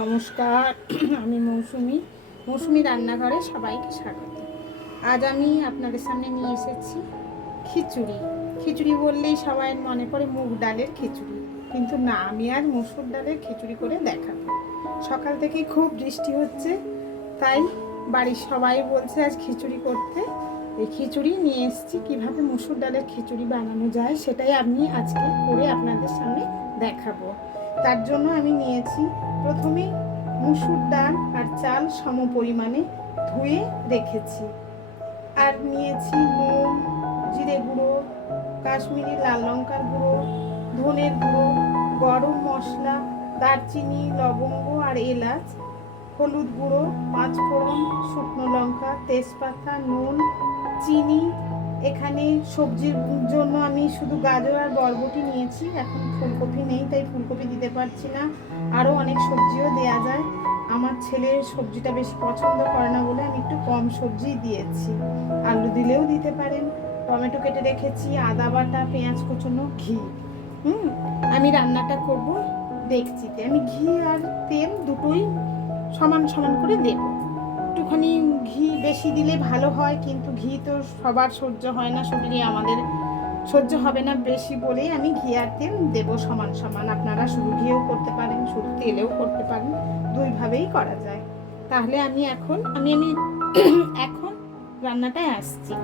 নমস্কার, আমি মৌসুমি রান্নাঘরে সবাইকে স্বাগত। আজ আমি আপনাদের সামনে নিয়ে এসেছি খিচুড়ি। খিচুড়ি বললেই সবাই মনে পড়ে মুগ ডালের খিচুড়ি, কিন্তু না, আমি আজ মসুর ডালের খিচুড়ি করে দেখাবো। সকাল থেকে খুব বৃষ্টি হচ্ছে, তাই বাড়ির সবাই বলছে আজ খিচুড়ি করতে। এই খিচুড়ি নিয়ে এসেছি, কীভাবে মসুর ডালের খিচুড়ি বানানো যায় সেটাই আমি আজকে করে আপনাদের সামনে দেখাবো। তার জন্য আমি নিয়েছি প্রথমে মুসুর ডাল আর চাল সম পরিমাণে ধুয়ে রেখেছি, আর নিয়েছি নুন, জিরে গুঁড়ো, কাশ্মীরি লাল লঙ্কার গুঁড়ো, ধনের গুঁড়ো, গরম মশলা, দারচিনি, লবঙ্গ আর এলাচ, হলুদ গুঁড়ো, পাঁচফোড়ন, শুকনো লঙ্কা, তেজপাতা, নুন, চিনি। এখানে সবজির জন্য আমি শুধু গাজর আর বরবটি নিয়েছি, এখন ফুলকপি নেই তাই ফুলকপি দিতে পারছি না। আরও অনেক সবজিও দেয়া যায়, আমার ছেলে সবজিটা বেশি পছন্দ করে না বলে আমি একটু কম সবজি দিয়েছি। আলু দিলেও দিতে পারেন। টমেটো কেটে রেখেছি, আদা বাটা, পেঁয়াজ কুচনো, ঘি। আমি রান্নাটা করব দেখছিতে। আমি ঘি আর তেল দুটোই সমান সমান করে দেব। একটুখানি ঘি বেশি দিলে ভালো হয়, কিন্তু ঘি তো সবার সহ্য হয় না, শরীরে আমাদের সহ্য হবে না বেশি বলেই আমি ঘি আর তেল দেবো সমান সমান। আপনারা শুধু ঘিও করতে পারেন, শুধু তেলেও করতে পারেন, দুইভাবেই করা যায়। তাহলে আমি এখন রান্নাটায় আসছি।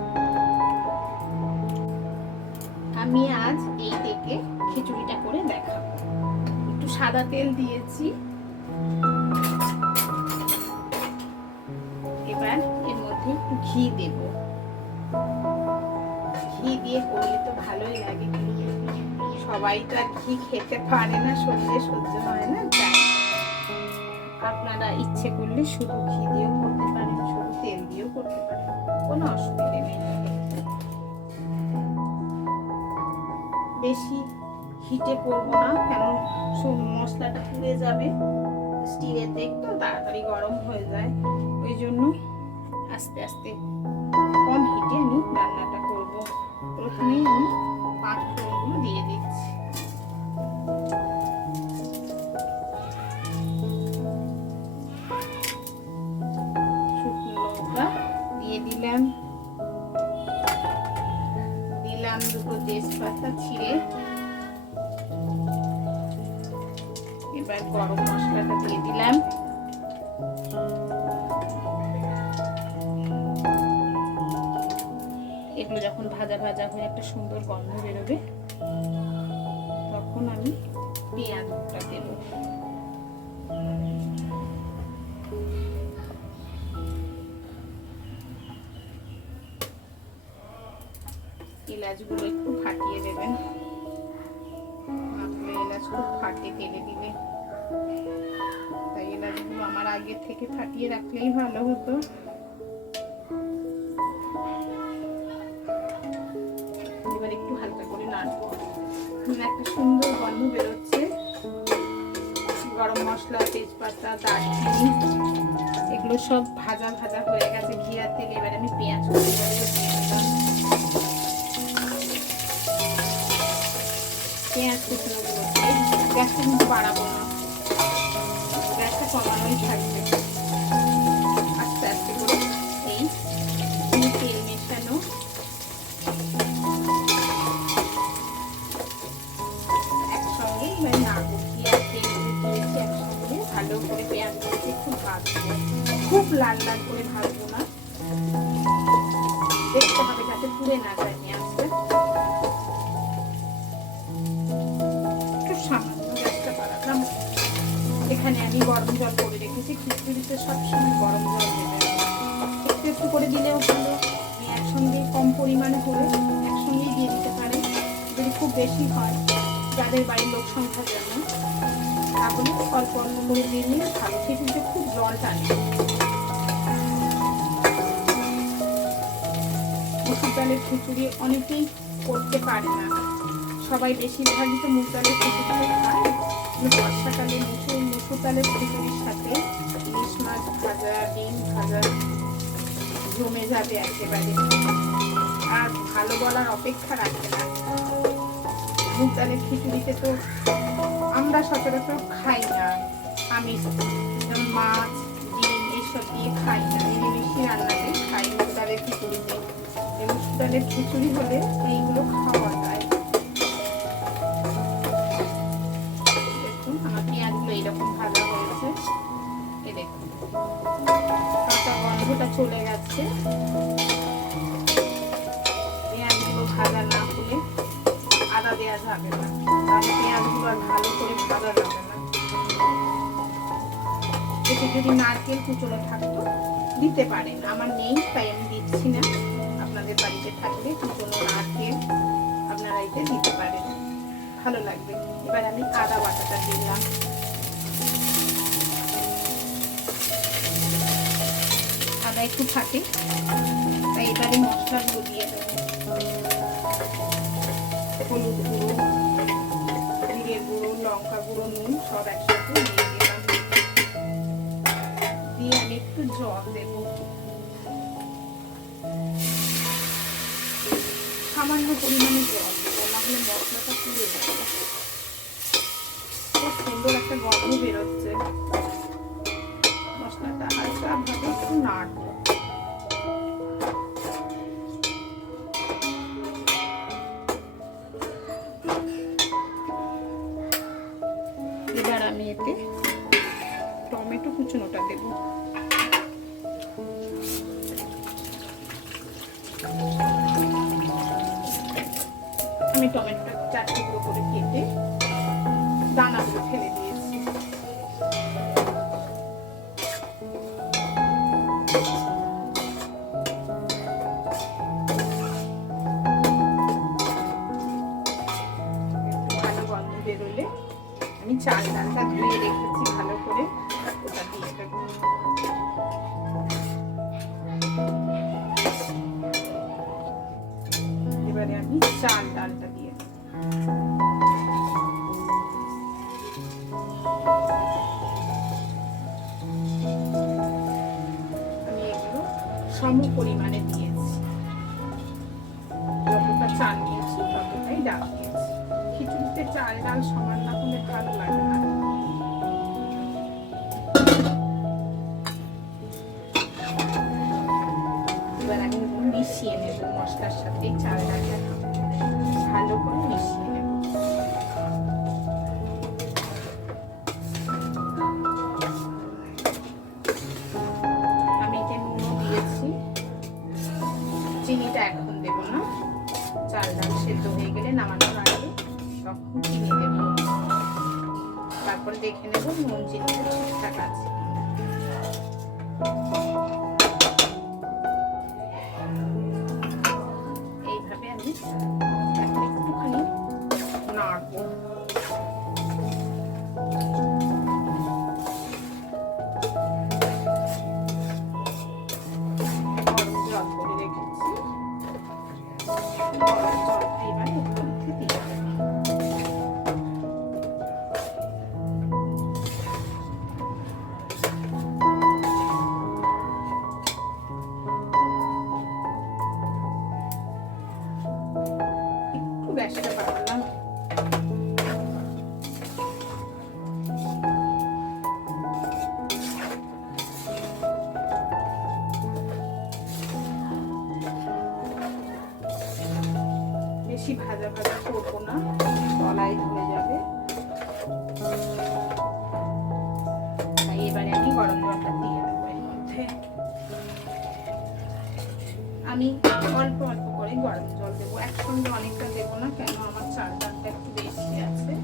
আমি আজ এই থেকে খিচুড়িটা করে দেখাবো। একটু সাদা তেল দিয়েছি, এবার এর মধ্যে একটু ঘি দেব। ঘি দিয়ে করলে তো ভালোই লাগে, কিন্তু সবাই তো আর ঘি খেতে পারে না, শরীরে সহ্য হয় না। তাই আপনারা ইচ্ছে করলে শুধু ঘি দিয়েও করতে পারেন, শুধু তেল দিয়েও করতে পারেন, কোনো অসুবিধা নেই। বেশি হিটে করবো না, কারণ মশলাটা পুড়ে যাবে। স্টিলেতে একটু তাড়াতাড়ি গরম হয়ে যায়, ওই জন্য আস্তে আস্তে কম হিটে আমি রান্নাটা করব। প্রথমেই আমি পাঁচ ফোড়নগুলো দিয়ে দিচ্ছি। শুকনো লঙ্কা দিয়ে দিলাম, দুটো তেজপাতা ছিঁড়ে। এবার গরম মশলাটা দিয়ে দিলাম। এগুলো যখন ভাজা ভাজা হয়ে একটা সুন্দর গন্ধ বেরোবে, তখন আমি পেঁয়াজটা দেব। এলাচগুলো একটু ফাটিয়ে দেবেন, এলাচ খুব ফাটে তেলে দিলে, তাই এলাচগুলো আমার আগে থেকে ফাটিয়ে রাখলেই ভালো হতো। এবার একটু হালকা করে নাড়বো, একটা সুন্দর গন্ধ বেরোচ্ছে। গরম মশলা, তেজপাতা, দারচিনি এগুলো সব ভাজা ভাজা হয়ে গেছে ঘি আর তেল। এবার আমি পেঁয়াজ কুচি দিয়ে দিলাম। পেঁয়াজ কুচনো গুলো গ্যাসটা কিন্তু বাড়াবো না, গ্যাসটা কমানোই থাকবে। আস্তে আস্তে করে এই তেল মেশানো একসঙ্গে নাড়বো। ঘি আর তেল দিয়েছি একসঙ্গে ভালো করে পেঁয়াজগুলোকে একটু ভাজবো, খুব লাল লাল করে ভাজবো না, দেখতে হবে যাতে পুড়ে না যায় পেঁয়াজটা। এখানে আমি গরম জল করে রেখেছি, খিচুড়িতে সবসময় গরম জল দেবেন, একটু একটু করে দিলেও ভালো। আমি একসঙ্গে কম পরিমাণে করে একসঙ্গেই দিয়ে দিতে পারেন। যদি খুব বেশি হয়, যাদের বাড়ির লোক সংখ্যা যেমন, তাহলে অল্প অল্প করে দিয়ে নিলে ভালো। খিচুড়িতে খুব জল টানে। মসুর ডালের খিচুড়ি অনেকেই করতে পারে না, সবাই বেশিরভাগই তো মুগ ডালের খিচুড়ি খায়। বর্ষাকালে মসুর ডালের খিচুড়ির সাথে ইলিশ মাছ ভাজা, ডিম ভাজা জমে যাবে একেবারে, আর ভালো বলার অপেক্ষা রাখে না। মুগ ডালের খিচুড়িতে তো আমরা সচরাচর খাই না, আমি যেমন মাছ ডিম এইসব দিয়ে খাই না, নিরামিষই রান্নাতে খাই। মুগ ডালের খিচুড়ি দিই, মুগ ডালের খিচুড়ি হলে এইগুলো খাওয়া যায়। দেখুন আমার পেঁয়াজগুলো এইরকম ভাজা হয়েছে, এ দেখুন কাঁচা গন্ধটা চলে গেছে। পেঁয়াজগুলো ভাজা না হলে আদা দেওয়া যাবে না, তাহলে পেঁয়াজগুলো আর ভালো করে ভাজা যাবে না। এতে যদি নারকেল কুচনো থাকতো দিতে পারেন, আমার নেই তাই আমি দিচ্ছি না। আপনাদের বাড়িতে থাকলে কুচনো নারকেল আপনারা এতে দিতে পারেন, ভালো লাগবে। এবার আমি আদা বাটাটা দিলাম, আদা একটু থাকে তাই এবারে মশলাগুলো দিয়ে দেবো। হলুদ গুঁড়ো, জিরে গুঁড়ো, লঙ্কা গুঁড়ো, নুন সব একসাথে দিয়ে দিলাম। দিয়ে আমি একটু জল দেব, সামান্য পরিমাণে জল দেবো, নাহলে মশলাটা পুড়ে যাবে। খুব সুন্দর একটা গন্ধ বেরোচ্ছে। মশলাটা হালকা ভাবে একটু নাড়বো। এবার আমি এতে টমেটো কুচনোটা দেব। আমি টমেটোটা 4 টুকরো করে কেটে দানাগুলো ফেলে দিয়েছি। ভালো গন্ধ বেরোলে আমি চাল ডালটা ধুয়ে রেখেছি ভালো করে, ওটা দিয়ে দেবো। এবারে আমি চাল ডালটা দিয়ে দেবো। আমি এগুলো সম পরিমাণে দিয়েছি, যতটা চাল নিয়েছি ততটাই ডাল দিয়েছি। খিচুড়িতে চাল ডাল সমান না হলে ভালো লাগে না। এবার আমি মিশিয়ে নেব মশলার সাথে, চাল ডালটা ভালো করে মিশিয়ে নেব। আমি এতে নুনও দিয়েছি, চিনিটা এখন দেব না, চাল ডাল সেদ্ধ হয়ে গেলে নামানোর আগে তখন চিনি দেব। তারপরে দেখে নেব নুন চিনিটা ঠিকঠাক আছে। এইভাবে আমি এখন একটুখানি নাড়বো। গরম জল করে রেখেছি, গরম জলটা এবার এর মধ্যে দিয়ে দেব। একটু গ্যাসটা বাড়ালাম। বেশি ভাজা ভাজা করবো না, তলায় ধরে যাবে। তাই এবারে আমি গরম জলটা দিয়ে দেবো এর মধ্যে। আমি অল্প অল্প করে গরম জল দেবো, একসঙ্গে অনেকটা দেবো না, কেন আমার চাল ডালটা একটু বেশি আছে।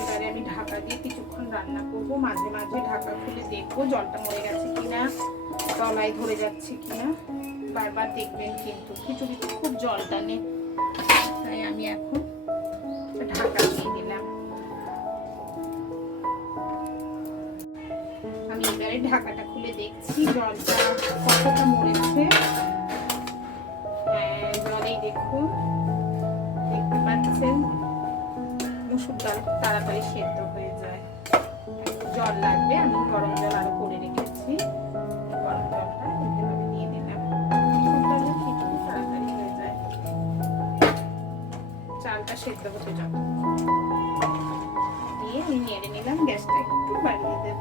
এবারে আমি ঢাকা দিয়ে কিছুক্ষণ রান্না করব, মাঝে মাঝে ঢাকা খুলে দেখবো জলটা মরে গেছে কিনা, তলায় ধরে যাচ্ছে কিনা, বারবার দেখবেন। কিন্তু খিচুড়িতে খুব জল টানে, তাই আমি এখন ঢাকা দিয়ে দিলাম। আমি এবারে ঢাকাটা খুলে দেখছি জলটা কতটা মরেছে। হ্যাঁ, জলেই দেখুন, দেখতে পাচ্ছেন মুসুর ডাল তাড়াতাড়ি সেদ্ধ হয়ে যায়। জল লাগবে, আমি গরম জল আরো করে রেখেছি, গরম জলটা এভাবে দিয়ে দিলাম। মুসুর ডালের খিচুড়ি তাড়াতাড়ি ডালটা সেদ্ধ হতে যাবে দিয়ে আমি নেড়ে নিলাম, গ্যাসটা একটু বাড়িয়ে দেব।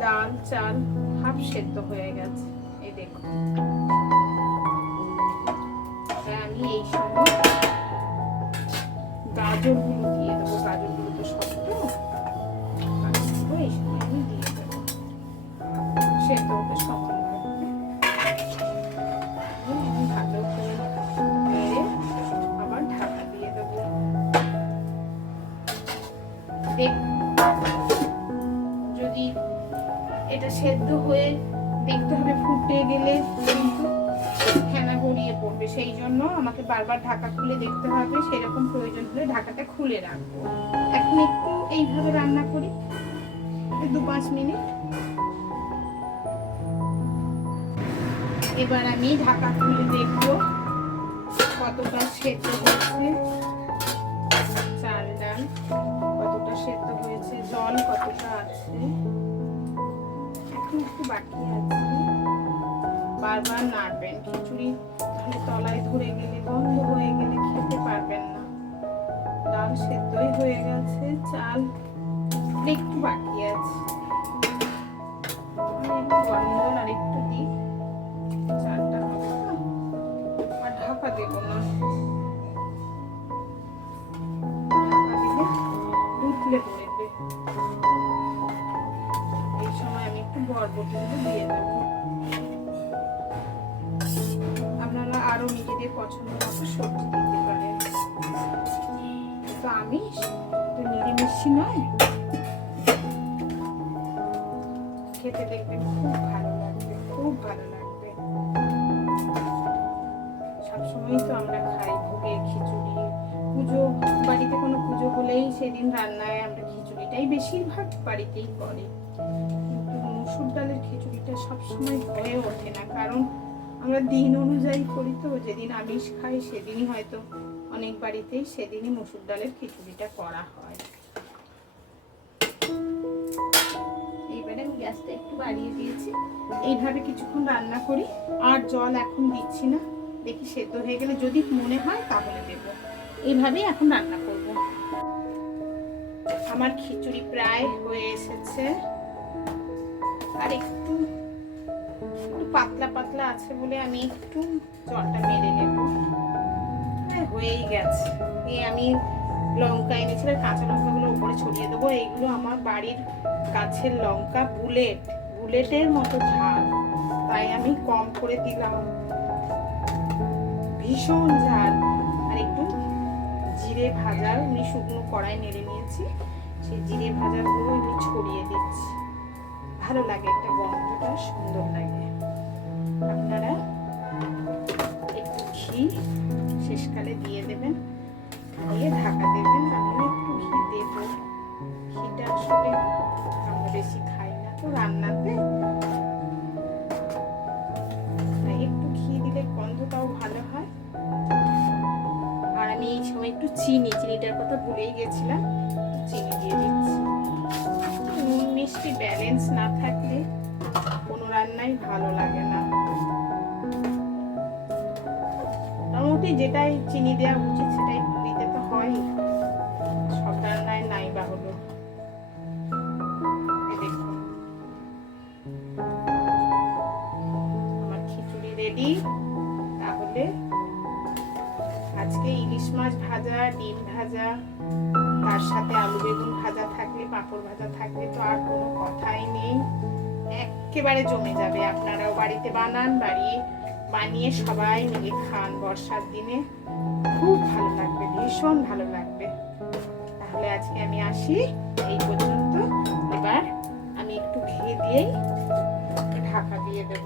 ডাল চাল হাফ সেদ্ধ হয়ে গেছে, এই দেখো। আমি এই সময় গাজরগুলো দিয়ে দেবো, গাজরগুলো তো শক্ত, এই সময় আমি দিয়ে দেবো, সেদ্ধ হতে সময় লাগবে। ভালো করে নেড়ে আবার ঢাকা দিয়ে দেবো। যদি এটা সেদ্ধ হয়ে দেখতে হবে ফুটে গেলে কিন্তু ফেনা গড়িয়ে পড়বে, সেই জন্য আমাকে বারবার ঢাকা খুলে দেখতে হবে। সেরকম প্রয়োজন হলে ঢাকাটা খুলে রাখবো। এখন একটু এইভাবে রান্না করি 2-5 মিনিট। এবার আমি ঢাকা খুলে দেখবো কতটা সেদ্ধ হয়েছে, চাল ডাল কতটা সেদ্ধ হয়েছে, জল কতটা আছে, এখন একটু বাকি আছে। বারবার নাড়বেন, খিচুড়ি তাহলে তলায় ধরে গেলে বন্ধ হয়ে গেলে খেতে পারবেন না। ডাল সেদ্ধই হয়ে গেছে, চাল একটু বাকি আছে, গরম জল আর একটু দিই, চালটা হবে তো। আর ঢাকা দেবো না, ঢাকা দিলে উঠলে পড়বে। এই সময় আমি একটু বরবটিগুলো দিয়ে দেবো। আপনারা আরো নিজেদের পছন্দ মতো সবজি দিতে পারেন, তো আমি তো নিরামিষি নয়, খেতে দেখবেন খুব ভালো লাগবে, খুব ভালো লাগবে। সবসময় তো আমরা খাই ভোগের খিচুড়ি, পুজো বাড়িতে কোনো পুজো হলেই সেদিন রান্নায় আমরা খিচুড়িটাই বেশিরভাগ বাড়িতেই করে। কিন্তু মসুর ডালের খিচুড়িটা সবসময় হয়ে ওঠে না, কারণ আমরা দিন অনুযায়ী করি, তো যেদিন আমিষ খাই সেদিনই হয়তো অনেক বাড়িতেই সেদিনই মসুর ডালের খিচুড়িটা করা হয়। এইবারে আমি গ্যাসটা একটু বাড়িয়ে দিয়েছি, এইভাবে কিছুক্ষণ রান্না করি। আর জল এখন দিচ্ছি না, দেখি সেদ্ধ হয়ে গেলে যদি মনে হয় তাহলে দেবো। এইভাবেই এখন রান্না করব। আমার খিচুড়ি প্রায় হয়ে এসেছে, আর একটু পাতলা পাতলা আছে বলে আমি একটু জলটা মেরে নেব। হয়েই গেছে। এই আমি লঙ্কা এনেছিলাম, কাঁচা লঙ্কাগুলো উপরে ছড়িয়ে দেবো। এইগুলো আমার বাড়ির গাছের লঙ্কা, বুলেটের মতো ঝাল, তাই আমি কম করে দিলাম, ভীষণ ঝাল। আর একটু জিরে ভাজা আমি শুকনো কড়াই নেড়ে নিয়েছি, সেই জিরে ভাজাগুলো আমি ছড়িয়ে দিচ্ছি। ভালো লাগে, একটা গন্ধটা সুন্দর লাগে। আপনারা একটু ঘি শেষকালে দিয়ে দেবেন, দিয়ে ঢাকা দেবেন। আমিও একটু ঘি দেব, ঘিটা আসলে আমরা বেশি খাই না তো রান্নাতে, একটু ঘি দিলে গন্ধটাও ভালো হয়। আর আমি এই সময় একটু চিনিটার কথা ভুলেই গেছিলাম, চিনি দিয়ে দিচ্ছি। নুন মিষ্টি ব্যালেন্স না থাকলে কোনো রান্নাই ভালো লাগে না। মোটামুটি যেটাই চিনি দেওয়া উচিত সেটাই দিতে তো হয়, সব রান্নায় নাই বা হলো। দেখুন আমার খিচুড়ি রেডি। তাহলে আজকে ইলিশ মাছ ভাজা, ডিম ভাজা, তার সাথে আলু বেগুন ভাজা থাকলে, পাঁপড় ভাজা থাকলে তো আর কোনো কথাই নেই, একেবারে জমে যাবে। আপনারাও বাড়িতে বানিয়ে সবাই মিলে খান, বর্ষার দিনে খুব ভালো লাগবে, ভীষণ ভালো লাগবে। তাহলে আজকে আমি আসি এই পর্যন্ত। এবার আমি একটু ঘি দিয়েই ঢাকা দিয়ে দেব।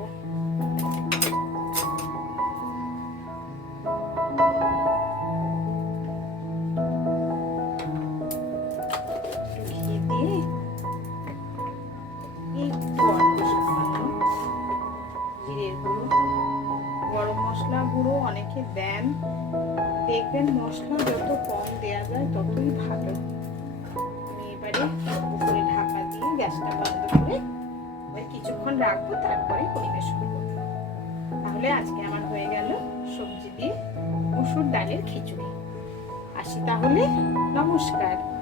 ঘি দিয়ে একটু অল্প সামান্য জিরের গুঁড়ো, গরম মশলা গুঁড়ো অনেকে দেন, দেখবেন মশলা যত কম দেওয়া যায় ততই ভালো। আমি এবারে উপরে ঢাকা দিয়ে গ্যাসটা বন্ধ করে কিছুক্ষণ রাখবো, তারপরে পরিবেশন করবো। তাহলে আজকে আমার হয়ে গেল সবজি দিয়ে মুসুর ডালের খিচুড়ি। আসি তাহলে, নমস্কার।